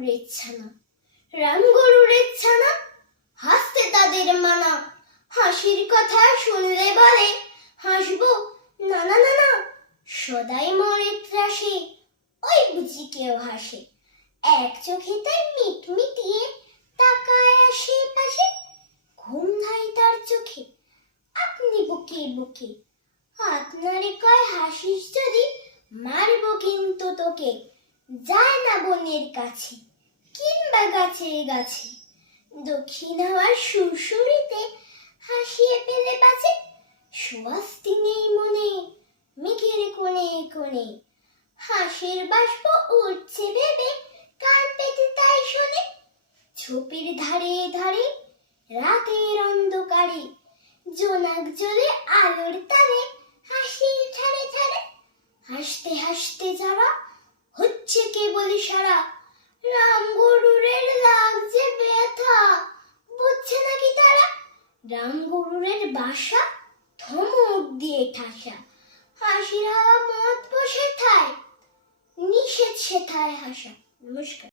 গরুরের ছানা, রাম গরুরের ছানা, হাসতে তাদের মানা। হাসির কথা শুনলে বলে হাসবো না না না না, সদাই মরে ত্রাসে ওই বুঝি কেউ হাসে। এক চোখে তাই মিটমিটিয়ে তাকায় আশেপাশে, ঘুম নাই তার চোখে, আপনি বুকে বুকে আপনারে কয় হাসিস যদি মারবো কিন্তু তোকে। যায় না বনের কাছে কিংবা গাছে গাছে, দক্ষিণ হাওয়ার সুরসুরিতে হাসিয়ে পেলে বাঁচে। সুয়াস্তি নেই মনে মেঘের কোণে কোণে, হাসির বাষ্প উঠছে ভেবে কান পেতে তাই শোনে। ঝোপের ধারে ধারে রাতের অন্ধকারে, জোনাক জ্বলে আলোর তারে হাসির ঠারে ঠারে। হাসতে হাসতে যারা হচ্ছে কেবল সারা, রাম গরুরের লাগছে ব্যথা বুঝছে নাকি তারা। রাম গরুরের বাসা ধমক দিয়ে ঠাসা, হাসির হাওয়া মত বসে থায় নিষেধ সেথায় হাসা। নমস্কার।